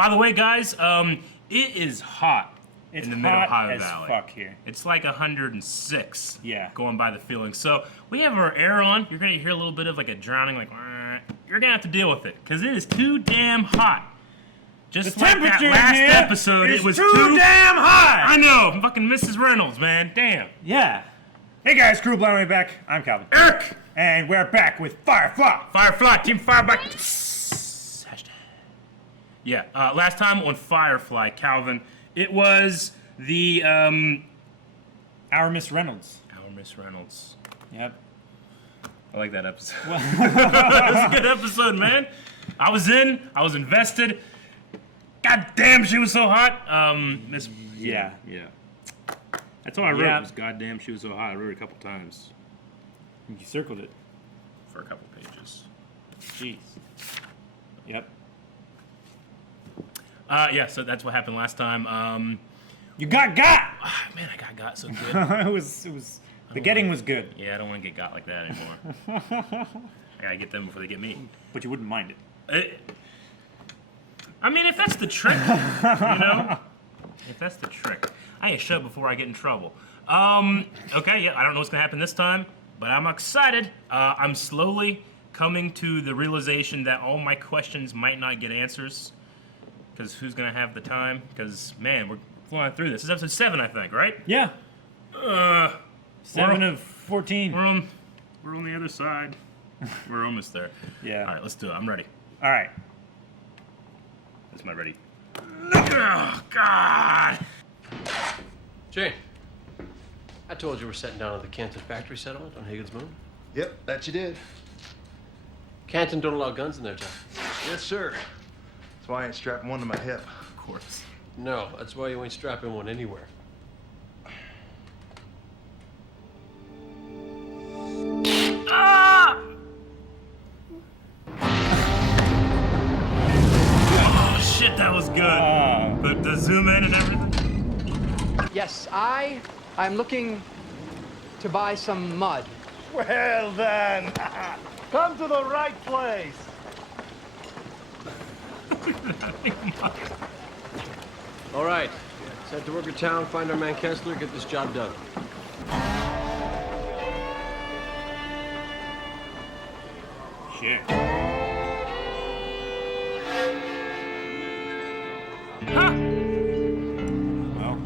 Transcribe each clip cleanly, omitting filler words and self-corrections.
By the way, guys, it is hot in the Mid-Ohio Valley. Fuck here. It's like 106. Yeah. Going by the feeling. So we have our air on. You're gonna hear a little bit of like a drowning, like. You're gonna have to deal with it because it is too damn hot. Just the like that temperature last here episode, is it was too damn hot. I know, fucking Mrs. Reynolds, man. Damn. Yeah. Hey guys, Crew Blind Way back. I'm Calvin. Eric. And we're back with Firefly. Firefly, Team Firefly. Hashtag. Yeah. Last time on Firefly, Calvin, it was the Our Miss Reynolds. Our Miss Reynolds. Yep. I like that episode. It was a good episode, man. I was invested. God damn, she was so hot. Miss. Yeah. That's all I wrote. Yeah. Was God damn, she was so hot. I wrote it a couple times You circled it. for a couple pages. Jeez. Yep. Yeah. So that's what happened last time. You got. Man, I got so good. it was. The getting was good. Yeah, I don't want to get got like that anymore. I gotta get them before they get me. But you wouldn't mind it. I mean, if that's the trick, you know? If that's the trick. I ain't shut before I get in trouble. Okay, yeah, I don't know what's gonna happen this time, but I'm excited. I'm slowly coming to the realization that all my questions might not get answers. Because who's gonna have the time? Because, man, we're flying through this. This is episode 7, I think, right? Yeah. 7 of 14. We're on the other side. We're almost there. Yeah. All right, let's do it. I'm ready. All right. That's my ready. Oh, God! Jane, I told you we're setting down at the Canton factory settlement on Higgins Moon. Yep, that you did. Canton don't allow guns in their town. Yes, sir. That's why I ain't strapping one to my hip. Of course. No, that's why you ain't strapping one anywhere. Ah! Oh, shit, that was good. The zoom in and everything? Yes, I'm looking to buy some mud. Well then, come to the right place. All right, set to work at town, find our man Kessler, get this job done. Shit. Huh? Well,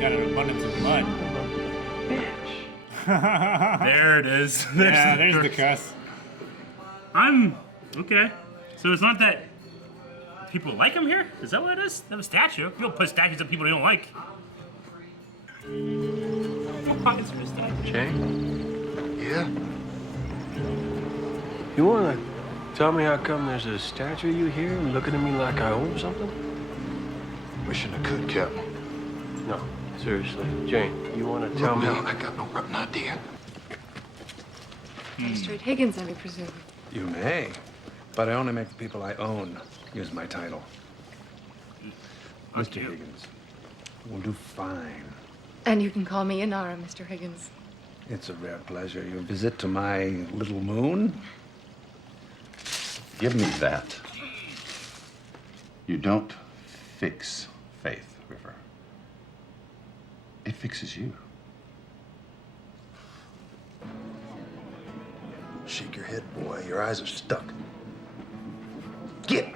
got an abundance of mud. There it is. There's the cuss. Okay. So it's not that people like him here? Is that what it is? They have a statue. People put statues of people they don't like. Why is there a statue? Jane, Yeah? you wanna tell me how come there's a statue of you here looking at me like I own something? Wishing I could, Captain. No, seriously. Jane, you wanna tell me? No, I got no rotten idea. Magistrate Higgins, I presume. You may, but I only make the people I own use my title. Mr. you. Higgins will do fine. And you can call me Inara, Mr. Higgins. It's a rare pleasure. Your visit to my little moon? Give me that. You don't fix Faith, River. It fixes you. Shake your head, boy. Your eyes are stuck. Get!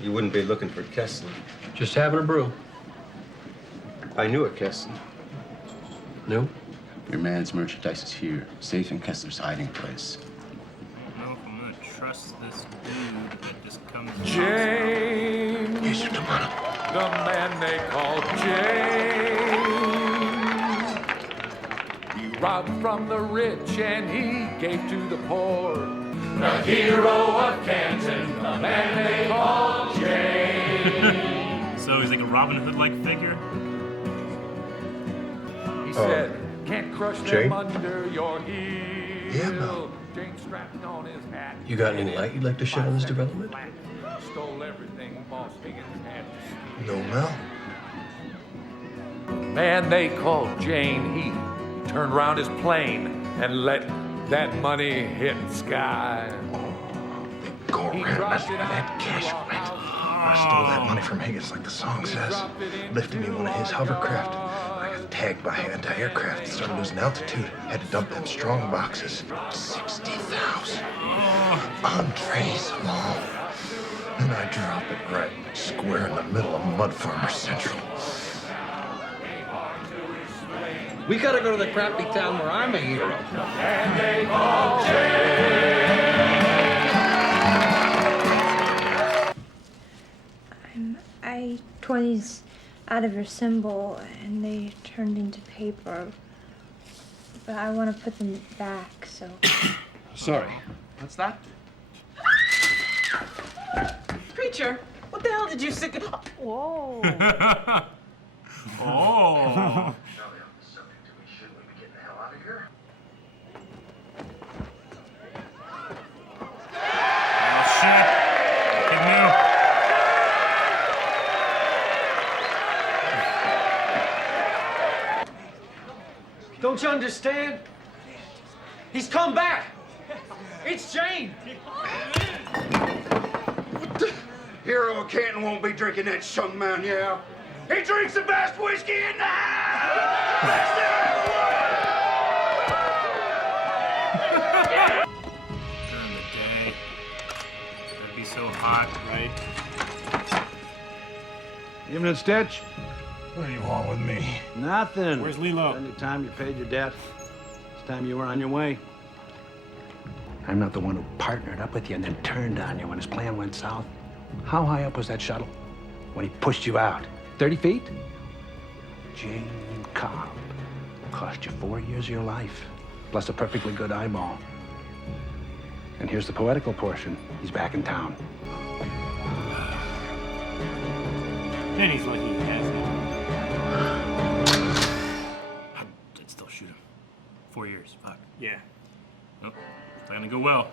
You wouldn't be looking for Kessler. Just having a brew. I knew a Kessler. No? Your man's merchandise is here, safe in Kessler's hiding place. I don't know if I'm gonna trust this dude that just comes. James, Here's your tomato. the man they call James. He robbed from the rich and he gave to the poor. The hero of Canton, the man they call James. So he's like a Robin Hood-like figure. He said, can't crush Jane? them under your heel. Yeah, Mel. James strapped on his hat. You got any light you'd like to shed on this development? Stole everything Boss Higgins had to steal. No, Mel. Man they called Jane, he turned around his plane and let that money hit the sky. Go He around dropped it that out cash to our rent. house. I stole that money from Higgins like the song says. Lifted me in one of his hovercraft. I got tagged by anti-aircraft. Started losing altitude. Had to dump them strong boxes. 60,000. Entrees long. And I drop it right square in the middle of Mud Farmer Central. We gotta go to the crappy town where I'm a hero. And they call I tore these out of your symbol and they turned into paper. But I want to put them back, so. Sorry. What's that? Preacher, what the hell did you sick? Whoa. Oh. Oh, shit. Big move. Don't you understand? He's come back. It's Jane. Hero of Canton won't be drinking that Shung Man, yeah? He drinks the best whiskey in the house! During the day. That'd be so hot, right? Even a stitch? What do you want with me? Nothing. Where's Lilo? Any time you paid your debt, it's time you were on your way. I'm not the one who partnered up with you and then turned on you when his plan went south. How high up was that shuttle when he pushed you out? 30 feet? Jane Cobb cost you 4 years of your life, plus a perfectly good eyeball. And here's the poetical portion. He's back in town. Then he's lucky he has it. I'd still shoot him. 4 years. Fuck. Yeah. Nope. It's not gonna go well.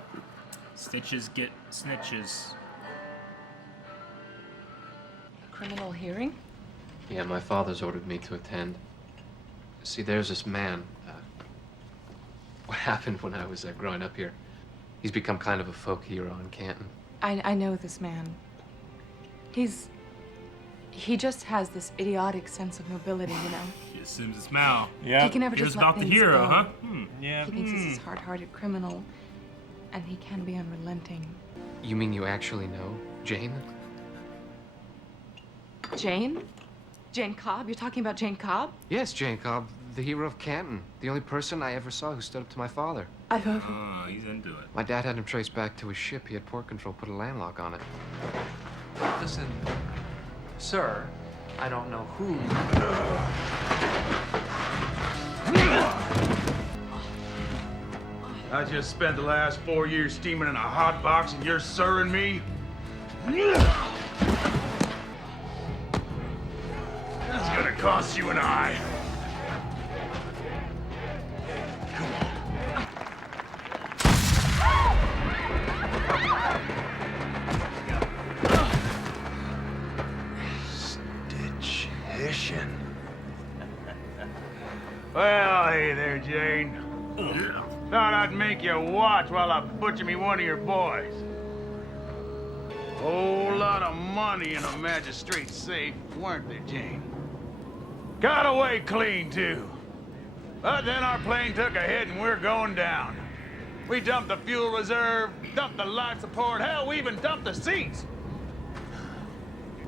Stitches get snitches. Criminal hearing? Yeah, my father's ordered me to attend. See, there's this man. What happened when I was growing up here? He's become kind of a folk hero in Canton. I know this man. He just has this idiotic sense of nobility, you know? He assumes it's Mal. Yeah. He can never Here's just let about the things hero, go. huh? Yeah. He thinks he's this hard-hearted criminal, and he can be unrelenting. You mean you actually know Jane? Jane? Jane Cobb? You're talking about Jane Cobb? Yes, Jane Cobb, the hero of Canton. The only person I ever saw who stood up to my father. Oh, he's into it. My dad had him traced back to his ship. He had port control, put a landlock on it. Listen, sir, I don't know who. I just spent the last 4 years steaming in a hot box and you're sirring me? That's gonna cost you an eye. Stitch-ition. Well, hey there, Jane. Thought I'd make you watch while I butcher me one of your boys. Whole lot of money in a magistrate's safe, weren't there, Jane? Got away clean, too. But then our plane took a hit and we're going down. We dumped the fuel reserve, dumped the life support, hell, we even dumped the seats.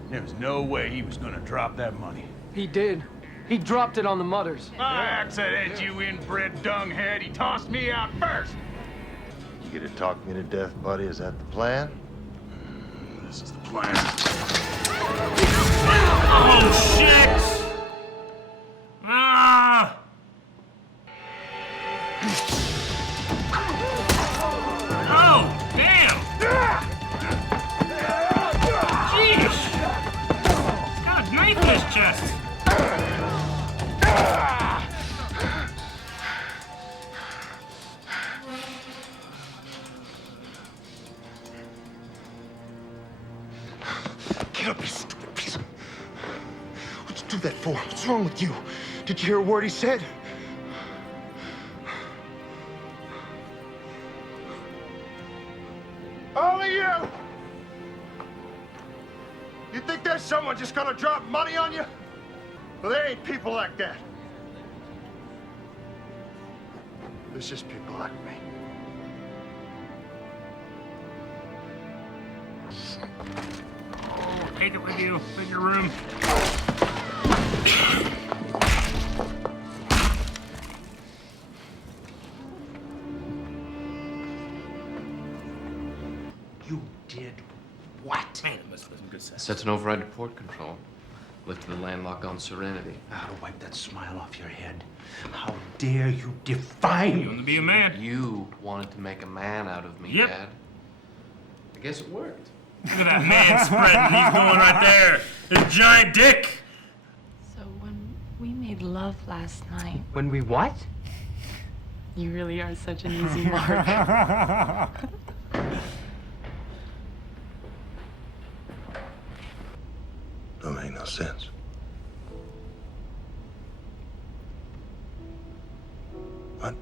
There was no way he was gonna drop that money. He did. He dropped it on the mudders. I accident, you inbred dunghead. He tossed me out first. You gonna talk me to death, buddy? Is that the plan? This is the plan. Oh, shit! Ah! Oh, damn! Jeez! He's got a knife in his chest. Get up, you stupid piece of... What'd you do that for? What's wrong with you? Did you hear a word he said? Only you! You think there's someone just gonna drop money on you? Well, there ain't people like that. There's just people like me. Oh, take it with you. In your room. You did what? Man, it must have been some good sense. Set an override to port control. Lifted the landlock on Serenity. How to wipe that smile off your head. How dare you define You want to be a man? You wanted to make a man out of me, Yep. Dad. I guess it worked. Look at that man spreading. He's going right there. His giant dick. So when we made love last night, When we what? you really are such an easy mark. Don't make no sense. What?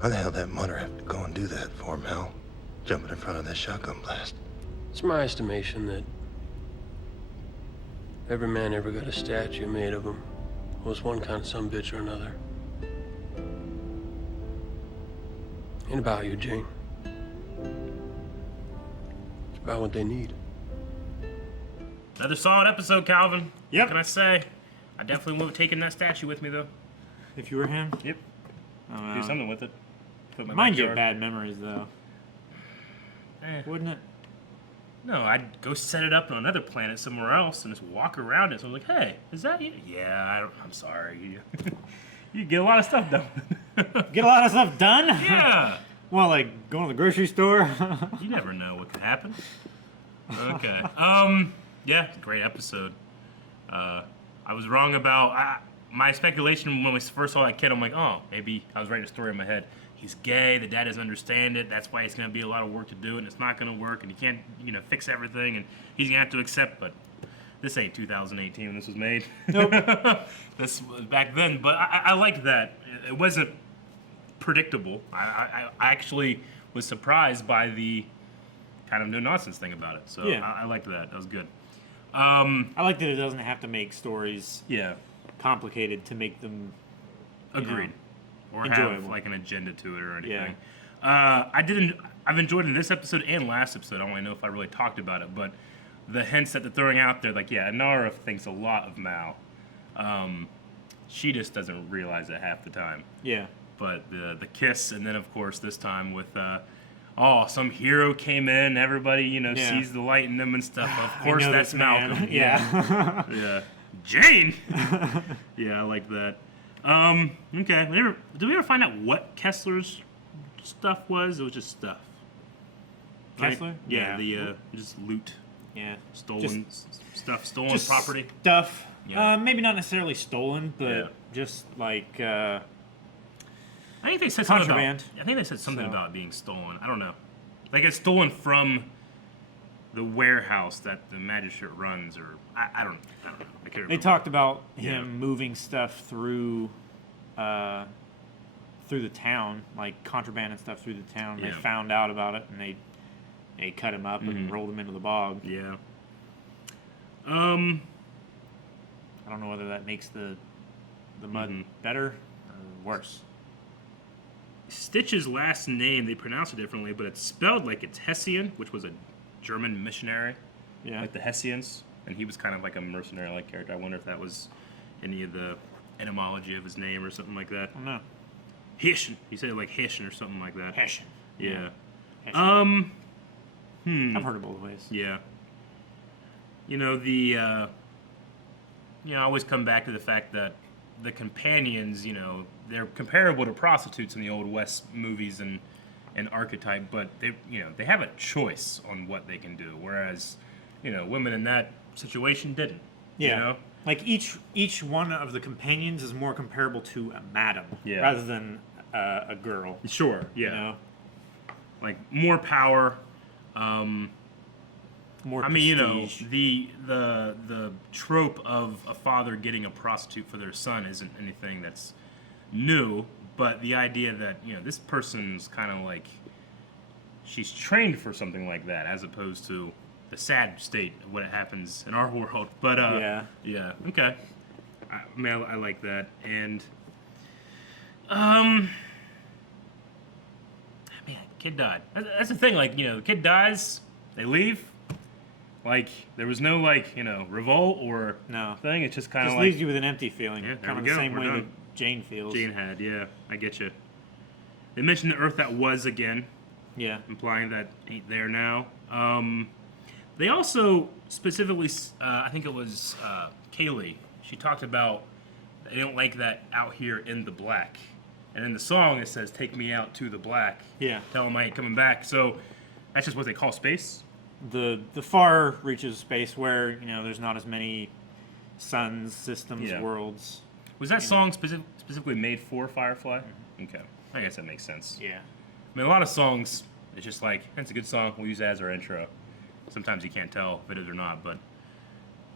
Why the hell did that mother have to go and do that for, Mel? Jumping in front of that shotgun blast. It's my estimation that every man ever got a statue made of him was one kind of sumbitch or another. Ain't about you, Jane. It's about what they need. Another solid episode, Calvin. Yep. What can I say? I definitely would have taken that statue with me, though. If you were him? Yep. Oh, Do something with it. Put it in my Mind you, backyard. bad memories, though. Wouldn't it? No, I'd go set it up on another planet somewhere else and just walk around it. So I was like, hey, is that you? Yeah, I'm sorry. You get a lot of stuff done. Get a lot of stuff done? Yeah. Well, like going to the grocery store? You never know what could happen. Okay. Yeah, great episode. I was wrong about my speculation when we first saw that kid. I'm like, oh, maybe I was writing a story in my head. He's gay. The dad doesn't understand it. That's why it's going to be a lot of work to do, and it's not going to work, and he can't, fix everything, and he's going to have to accept. But this ain't 2018 when this was made. Nope. This was back then. But I liked that. It wasn't predictable. I actually was surprised by the kind of no nonsense thing about it. So Yeah. I liked that. That was good. I like that it doesn't have to make stories Yeah. complicated to make them you know, Agreed. Or have enjoyable. like an agenda to it or anything. Yeah. I've enjoyed it in this episode and last episode. I don't really know if I really talked about it, but the hints that they're throwing out there, like, yeah, Inara thinks a lot of Mal. She just doesn't realize it half the time. Yeah. But the kiss, and then of course this time with some hero came in, everybody, Yeah. sees the light in them and stuff. Of I course know that's this man. Malcolm. Yeah. Yeah. Jane! Yeah, I like that. Okay. Did we ever find out what Kessler's stuff was? It was just stuff. Right? Kessler? Yeah, Yeah. just loot. Yeah. Stolen stuff, stolen Just property. Stuff. Yeah. Maybe not necessarily stolen, but Yeah. just like I think they said something contraband. about. I think they said something So. about it being stolen. I don't know. Like it's stolen from the warehouse that the magistrate runs, or I don't know. I can't remember. They talked about Yeah. him moving stuff through the town, like contraband and stuff through the town. They Yeah. found out about it and they cut him up and Mhm. rolled him into the bog. Yeah. I don't know whether that makes the mud Mhm. better or worse. Stitch's last name, they pronounce it differently, but it's spelled like it's Hessian, which was a German missionary, Yeah. like the Hessians, and he was kind of like a mercenary-like character. I wonder if that was any of the etymology of his name or something like that. I don't know. Hessian. He said it like Hessian or something like that. Hessian. Yeah. Hessian. I've I've heard it both ways. Yeah. I always come back to the fact that the companions, they're comparable to prostitutes in the Old West movies and archetype, but they have a choice on what they can do, whereas, women in that situation didn't. Yeah. Like each one of the companions is more comparable to a madam rather than a girl. Sure, yeah. Like more power, more I mean, prestige. the trope of a father getting a prostitute for their son isn't anything that's new, but the idea that, this person's kind of like she's trained for something like that, as opposed to the sad state of what happens in our world. But yeah, okay. I like that, and man, kid died. That's the thing. Like, the kid dies, they leave. Like, there was no, like, revolt or thing. It's just kind of like... leaves you with an empty feeling. Yeah, kind of the same way that Jane feels. Jane had, yeah. I get you. They mentioned the Earth that was again. Yeah. Implying that ain't there now. They also specifically, I think it was Kaylee, she talked about they don't like that out here in the black. And in the song it says, take me out to the black. Yeah. Tell them I ain't coming back. So that's just what they call space? The far reaches of space where, there's not as many suns, systems, worlds. Was that song specifically made for Firefly? Mm-hmm. Okay. I guess that makes sense. Yeah. I mean, a lot of songs, it's just like, it's a good song, we'll use that as our intro. Sometimes you can't tell if it is or not, but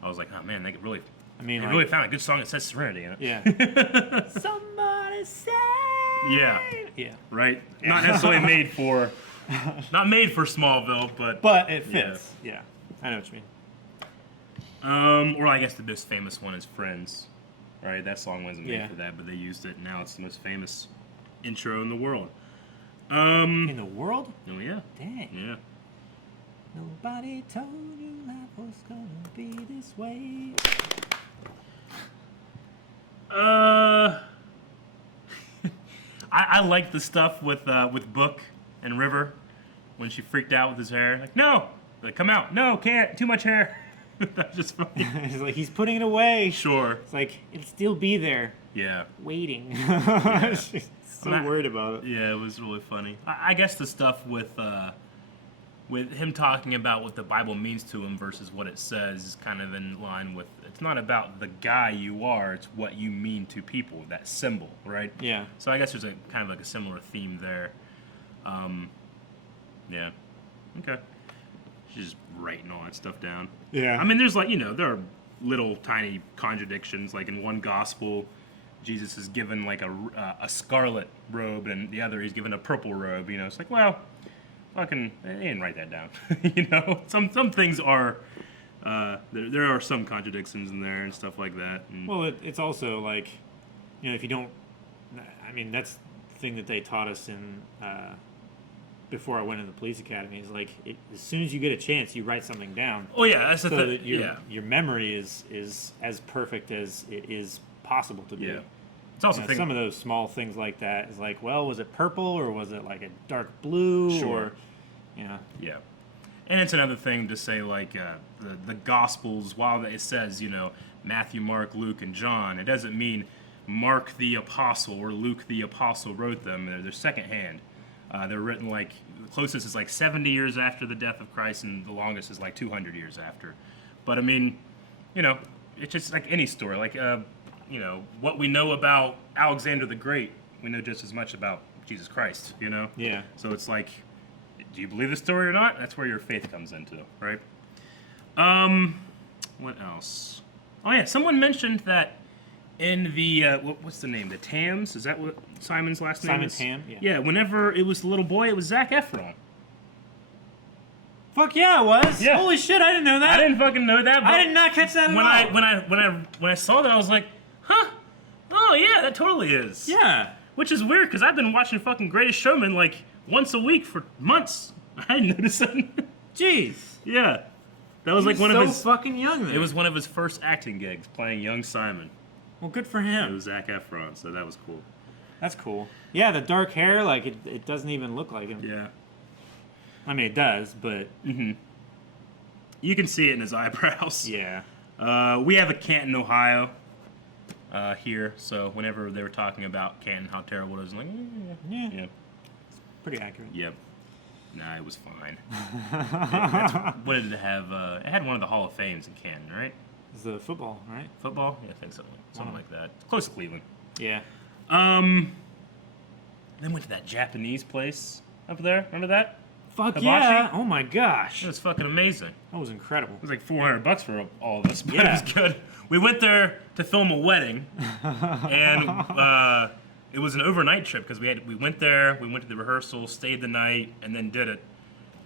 I was like, oh man, they really, really found a good song that says Serenity in it. Yeah. Somebody say. Yeah. Yeah. Right? Not necessarily made for, not made for Smallville, but it fits. Yeah. I know what you mean. Or I guess the most famous one is Friends. Right? That song wasn't made for that, but they used it. Now it's the most famous intro in the world. In the world? Oh yeah. Dang. Yeah. Nobody told you life was gonna be this way. I like the stuff with Book and River when she freaked out with his hair. Like, no, like, come out. No, can't. Too much hair. That's just funny. It's like he's putting it away. Sure. It's like it'll still be there. Yeah. Waiting. Yeah. She's so worried about it. Yeah, it was really funny. I guess the stuff with him talking about what the Bible means to him versus what it says is kind of in line with, it's not about the guy you are, it's what you mean to people, that symbol, right? Yeah. So I guess there's a kind of like a similar theme there. Yeah. Okay. She's just writing all that stuff down. Yeah. I mean, there's like, there are little tiny contradictions. Like in one gospel, Jesus is given like a scarlet robe, and the other he's given a purple robe. It's like, well, fucking, they didn't write that down. Some things are, there are some contradictions in there and stuff like that. And well, it's also like, if you don't, I mean, that's the thing that they taught us in, before I went into the police academy, is like, as soon as you get a chance, you write something down. Oh yeah, that's the so thing. That your memory is as perfect as it is possible to be. Yeah. It's also some of those small things like that is like, well, was it purple or was it like a dark blue? Sure. Or, Yeah. And it's another thing to say, like, the Gospels, while it says, Matthew, Mark, Luke, and John, it doesn't mean Mark the Apostle or Luke the Apostle wrote them. They're secondhand. They're written, like, the closest is like 70 years after the death of Christ, and the longest is like 200 years after. But, I mean, it's just like any story. Like, what we know about Alexander the Great, we know just as much about Jesus Christ, Yeah. So it's like, do you believe the story or not? That's where your faith comes into, right? What else? Oh yeah, someone mentioned that in the what's the name? The Tams? Is that what Simon's last name is? Simon Tam. Yeah. Yeah. Whenever it was the little boy, it was Zac Efron. Fuck yeah, it was. Yeah. Holy shit, I didn't know that. I didn't fucking know that. I did not catch that at all. When I saw that, I was like, huh? Oh yeah, that totally is. Yeah. Which is weird because I've been watching fucking Greatest Showman like once a week for months. I didn't notice that. Jeez. Yeah. That was like one of his. So fucking young then. It was one of his first acting gigs, playing young Simon. Well, good for him. It was Zac Efron, so that was cool. That's cool. Yeah, the dark hair, like it doesn't even look like him. Yeah. I mean, it does, but. Mm-hmm. You can see it in his eyebrows. Yeah. We have a Canton, Ohio. Here, so whenever they were talking about Canton, how terrible it is, I'm like, yeah. It's pretty accurate. Yep. Nah, it was fine. What did it have? It had one of the Hall of Fames in Canton, right? It's the football, right? Football? Yeah, I think so. Something like that. Close to Cleveland. Yeah. Then went to that Japanese place up there. Remember that? Fuck Hibachi? yeah! Oh my gosh. It was fucking amazing. That was incredible. It was like $400 for all of us, but it was good. We went there to film a wedding, and it was an overnight trip because we went there, we went to the rehearsal, stayed the night, and then did it.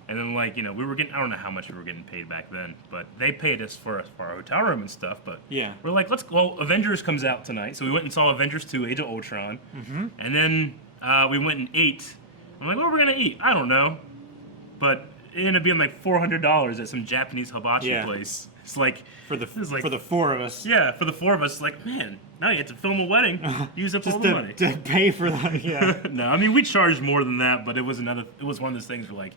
And then, like, you know, we were getting, I don't know how much we were getting paid back then, but they paid us for our hotel room and stuff. But Yeah. we're like, well, Avengers comes out tonight. So we went and saw Avengers 2, Age of Ultron. Mm-hmm. And then we went and ate. I'm like, what are we going to eat? I don't know. But it ended up being like $400 at some Japanese hibachi place. It's like for the like, for the four of us. Yeah, for the four of us. It's like, man, now you have to film a wedding. Use up Just all the money. to pay for that. Yeah. No, I mean we charged more than that, but it was one of those things where like,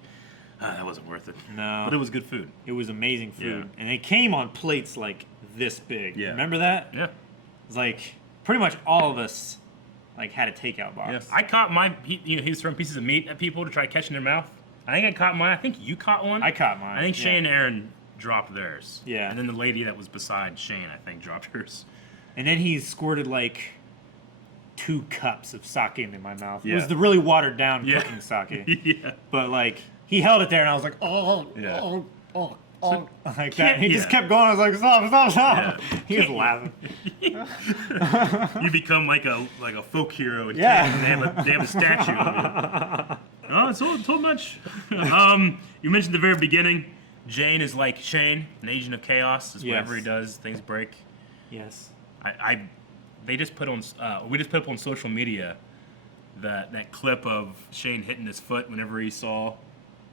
that wasn't worth it. No. But it was good food. It was amazing food, Yeah. and they came on plates like this big. Yeah. Remember that? Yeah. It's like pretty much all of us like had a takeout box. Yeah. I caught my. He was throwing pieces of meat at people to try to catch in their mouth. I think I caught mine. I think you caught one. I caught mine. I think yeah. Shane and Aaron dropped theirs. Yeah. And then the lady that was beside Shane, I think, dropped hers. And then he squirted like 2 cups of sake into my mouth. Yeah. It was the really watered down Yeah. cooking sake. Yeah. But like he held it there, and I was like, oh, Yeah. oh, So like that. And he just yeah. kept going. I was like, stop. Yeah. He was laughing. You become like a folk hero. In Yeah. Canton. They have a statue of you. Oh, it's all much. You mentioned at the very beginning, Jane is like Shane, an agent of chaos. Is whatever he Yes. does, things break. Yes. They just put on. We just put up on social media that clip of Shane hitting his foot whenever he saw.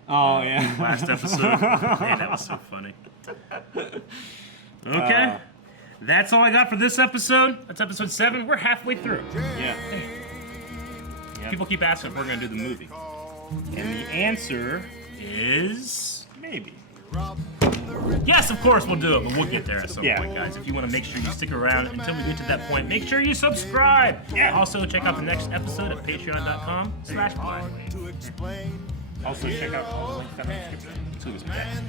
Oh yeah. Last episode. Man, that was so funny. Okay. That's all I got for this episode. That's episode 7. We're halfway through. Yeah. People keep asking if we're going to do the movie. And the answer is maybe. Yes, of course we'll do it, but we'll get there at some Yeah. point, guys. If you want to make sure you stick around until we get to that point, make sure you subscribe. Yeah. Also, check out the next episode at patreon.com/blind. Also check out all the links down in the description. So it was bad.